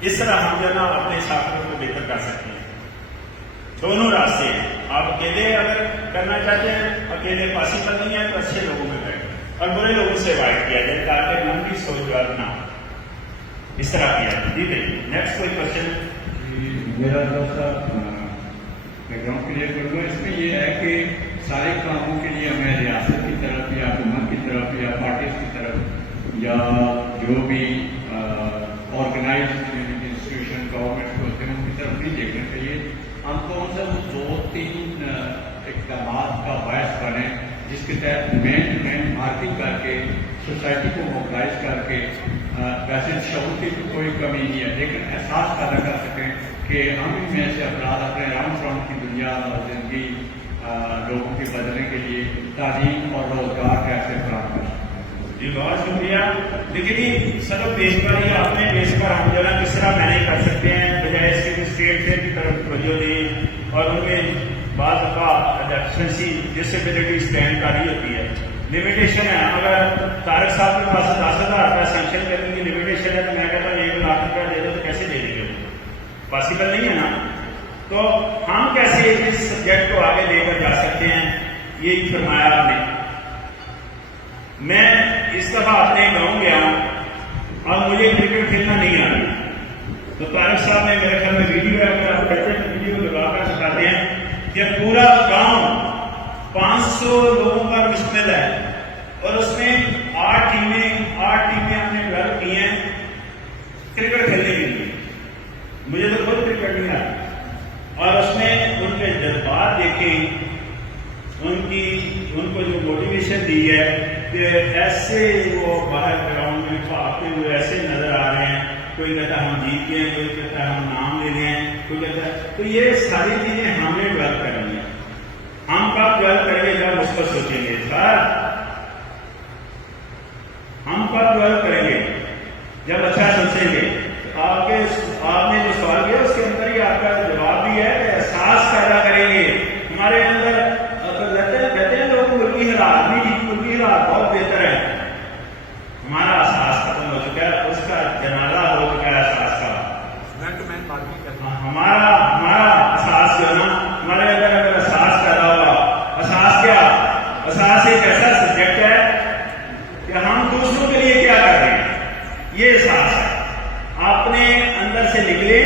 اس طرح ہم جو نا اپنے ساتھیوں کو بہتر کر سکتے ہیں. دونوں راستے ہیں. آپ اکیلے اگر کرنا چاہتے ہیں، اکیلے پاسبل نہیں ہے تو اچھے لوگوں میں بیٹھیں اور برے لوگوں سے اوائڈ کیا جائے تاکہ لمبی سوچ غلط نہ ہو. اس طرح کیا جائے. جی بھائی نیکسٹ کوئی کوشچن. میرا دوسرا بیک گراؤنڈ کلیئر کروں گا. اس میں یہ ہے کہ سارے کاموں کے لیے ہمیں ریاست کی طرف یا حکومت کی طرف یا پارٹیز کی طرف یا جو بھی آرگنائز انسٹیٹیوشن گورنمنٹ ہوتے ہیں ان کی طرف نہیں دیکھنا چاہیے. ہم کون سا وہ 2-3 اقدامات کا باعث بنے جس کے تحت مین مارکیٹ کر کے سوسائٹی کو موبلائز کر کے ویسے شعور کی کوئی کمی نہیں ہے لیکن احساس پیدا کر سکیں کہ ہم ان میں سے افراد اپنے راؤنڈ فراؤنڈ کی دنیا اور زندگی لوگوں کے بدلنے کے لیے تعلیم اور روزگار کیسے فراہم کر سکتے ہیں. جی بہت شکریہ. لیکن سر پیش پر یا اپنے پیش پر ہم جو ہے کس طرح مینیج کر سکتے ہیں بجائے اس کے اسٹیٹ کی طرف توجہ دیں اور ان میں بعض دفعہ ایفیشنسی ڈسیبلٹی اسٹینڈ کا نہیں ہوتی ہے. لمیٹیشن ہے. اگر طارق صاحب کے پاس 10,000 روپیہ سینکشن کرنے کی لمیٹیشن ہے تو میں کہتا ہوں 1 لاکھ روپیہ دے دو تو کیسے دے دیں گے؟ پاسبل نہیں ہے نا. تو ہم کیسے اس سبجیکٹ کو آگے لے کر جا سکتے ہیں یہ فرمایا آپ نے. میں اس دفعہ اپنے گاؤں گیا اور مجھے کرکٹ کھیلنا نہیں آ رہا تو طارق صاحب نے میرے خیال میں ویڈیو ہے اگر آپ کہتے ہیں ویڈیو لگا کر سکھاتے ہیں کہ پورا گاؤں 500 لوگوں پر مشتمل ہے اور اس میں 8 ٹیمیں ہم نے ڈیولپ کی ہیں کرکٹ کھیلنے کے لیے. مجھے تو خود کرکٹ نہیں آ رہا اور اس میں ان کے جذبات دیکھیں ان کو جو موٹیویشن دی ہے کہ ایسے وہ باہر گراؤنڈ میں آتے ہوئے ایسے نظر آ رہے ہیں. کوئی کہتا ہے ہم جیت گئے، کوئی کہتا ہے ہم نام لے رہے ہیں، کوئی کہتا ہے. تو یہ ساری چیزیں ہم نے ڈیولپ کرنی ہے. ہم کب ڈیولپ کریں گے جب اس پر سوچیں گے. سر ہم کب ڈیولپ کریں گے جب اچھا سوچیں گے. آپ نے جو سوال کیا اس کے اندر ہی آپ کا جواب بھی ہے کہ احساس پیدا کریں گے ہمارے اندر. کہتے ہیں لوگ ملکی حالات نہیں، ملکی حالات بہت بہتر ہے. ہمارا احساس ختم ہو چکا ہے، اس کا جنازہ ہو چکا ہے احساس کا. ہمارا احساس جو ہے نا ہمارے اندر اگر احساس پیدا ہوگا. احساس کیا؟ احساس ایک ایسا سبجیکٹ ہے کہ ہم دوسروں کے لیے کیا کر رہے ہیں یہ احساس ہے. اپنے اندر سے نکلیں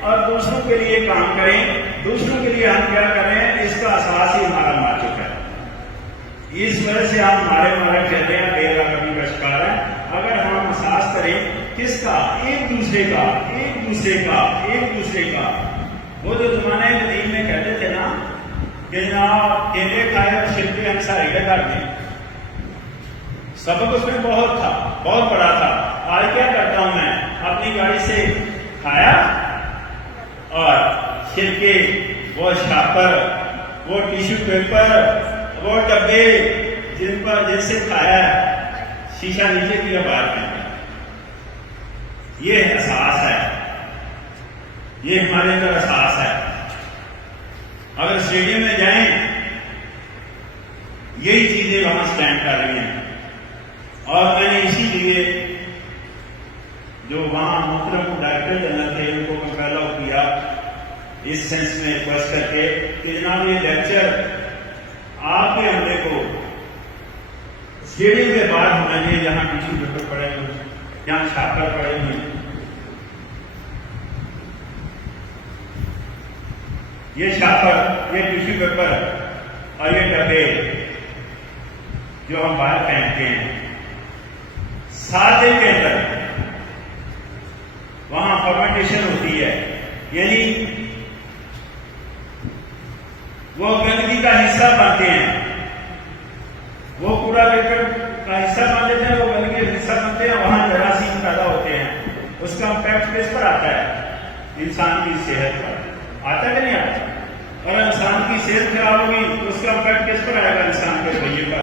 اور دوسروں کے لیے کام کریں. دوسروں کے لیے ہم کیا کر رہے ہیں اس کا احساس ہی ہمارا مار چکا ہے. اس وجہ سے ہم مارے چہرے ہیں، بے رغبتی کا شکار ہیں. اگر ہم احساس کریں کس کا؟ ایک دوسرے کا. وہ جو زمانے قدیم میں کہتے تھے نا کہ جناب کیلے کھائے اور چھلکے ہم سارے کے گھر میں. سبق اس میں بہت تھا، بہت بڑا تھا. آج کیا کرتا ہوں میں اپنی گاڑی سے کھایا اور چھلکے، وہ شاپر، وہ ٹیشو پیپر، وہ ڈبے جن سے کھایا شیشہ نیچے کیا باہر میں. یہ احساس ہے، یہ ہمارے اندر احساس ہے. اگر اسٹیڈیم میں جائیں یہی چیزیں وہاں سٹینڈ کر رہی ہیں. اور میں نے اسی لیے جو وہاں محترم ڈائریکٹر جنرل تھے ان کو میں فالو کیا اس سینس میں ریکویسٹ کر کے کہ جناب یہ لیکچر آپ کے عملے کو اسٹیڈیم کے باہر ہونا چاہیے جہاں ٹیشو پیپر پڑے ہوئے، جہاں شاپر پڑے ہوئے. یہ شاپر، یہ ٹیشو پیپر اور یہ ڈبے جو ہم باہر پہنتے ہیں 7 دن کے اندر وہاں فرمنٹیشن ہوتی ہے. یعنی وہ گندگی کا حصہ بنتے ہیں، وہ کوڑا کرکٹ کا حصہ بنتے ہیں، وہ گندگی کا حصہ بنتے ہیں. وہاں جراثیم پیدا ہوتے ہیں. اس کا امپیکٹ کس پر آتا ہے؟ انسان کی صحت پر آتا ہے کہ نہیں آتا؟ اور انسان کی صحت خراب ہوگی تو اس کا امپیکٹ کس پر آئے گا؟ انسان کے رویے پر.